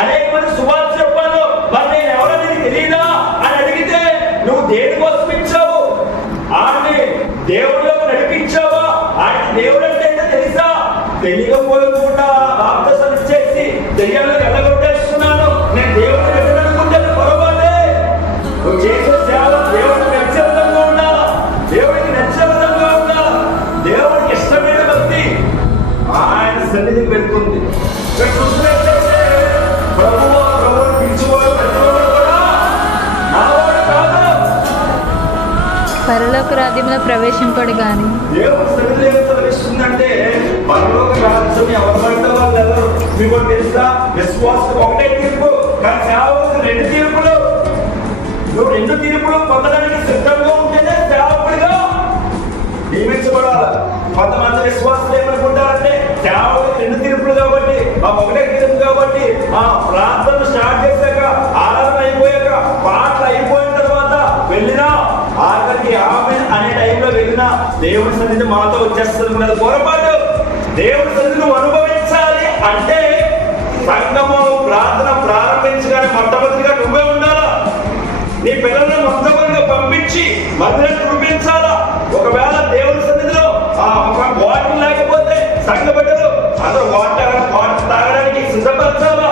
అనేక మంది సువార్త చెప్పాను, మరి నేను ఎవరో నీకు తెలియదా అని అడిగితే నువ్వు దేనికోసం ఇచ్చావు? ఆమె దేవుళ్ళకు నడిపించావా? ఆయన దేవుడు అంటే తెలుసా? తెలియకపోకుండా బాప్తిసం ఇచ్చేసి దెయ్యాలకు ఎల్లగొట్టేస్తున్నాను, నేను దేవుడిని పెట్టనుకుంటే పొరపాటే. నువ్వు చేసే సేవ దేవుడికి నచ్చే విధంగా ఉండాలా, దేవుడికి నచ్చే విధంగా ఉండాలా. దేవుడికి ఇష్టమైన భక్తి ఆయన సన్నిధికి వెళ్తుంది. చూసినట్లయితే ప్రభువుని పిలిచేవాడు ప్రతివాడు కూడా నావాడు కాదు. పరలోక రాజ్యంలో ప్రవేశింపడు గాని దేవుడు సన్నిధిలో ఏం ప్రవేశిస్తుందంటే పరలోక రాజ్యం ఎవరు పడితే వాళ్ళు ఎవరు. మీకు తెలుసా? విశ్వాసం ఒకటే తీర్పు, కానీ సేవకులకు 2 తీర్పులు. నువ్వు 2 తీర్పులు పొందడానికి సిద్ధంగా ఉంటేనే సేవకుడిగా నియమించబడాలి. కొంతమంది విశ్వాసులు ఏమనుకుంటారంటే సేవకులకు 2 తీర్పులు కాబట్టి, ఒకటే తీర్పు కాబట్టి ప్రార్థన స్టార్ట్ చేశాక, ఆరాధన అయిపోయాక, పాటలు అయిపోయిన తర్వాత వెళ్ళినా ఆఖరికి ఆమేన్ అనే టైంలో వెళ్ళినా దేవుడి సన్నిధి మాతో వచ్చేస్తుంది. పొరపాటు. దేవుడి సన్నిధిని అనుభవించాలి అంటే సంఘము ప్రార్థన ప్రారంభించగానే మొట్టమొదటిగా నువ్వే ఉండాలా. నీ పిల్లల్ని మొట్టమొదటిగా పంపించి మధ్యలో చూపించాలా. ఒకవేళ దేవుడి సన్నిధిలో ఒక వాటర్ లేకపోతే సంఘ బిడ్డలు అందరూ వాటర్ తాగడానికి సిద్ధపరచాలా.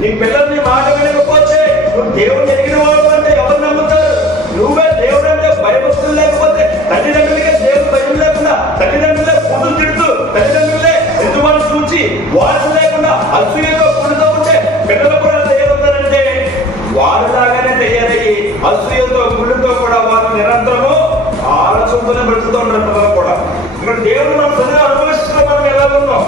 నీ పిల్లల్ని మాట వినకపోతే నువ్వు దేవుడు ఎరిగిన వాడు అంటే ఎవరు నమ్ముతారు? నువ్వే దేవుడు అంటే భయభక్తులు లేకపోతే, తల్లిదండ్రులకే దేవుడు భయం లేకుండా, తల్లిదండ్రులే కూతురు తిడుతూ, తల్లిదండ్రులే ఎదురు చూచి వారసు లేకుండా అసూయతో కూడుతూ ఉంటే పిల్లలు కూడా ఏమవుతారంటే వారు లాగానే తయారయ్యి అసూయతో గుళ్ళతో కూడా వారు నిరంతరము ఆలోచనతోనే బ్రతుకుతూ ఉంటారు పిల్లలు కూడా. ఇక్కడ దేవుడు మన సన్నిధిని అనుభవిస్తున్న మనం ఎలా ఉన్నాం?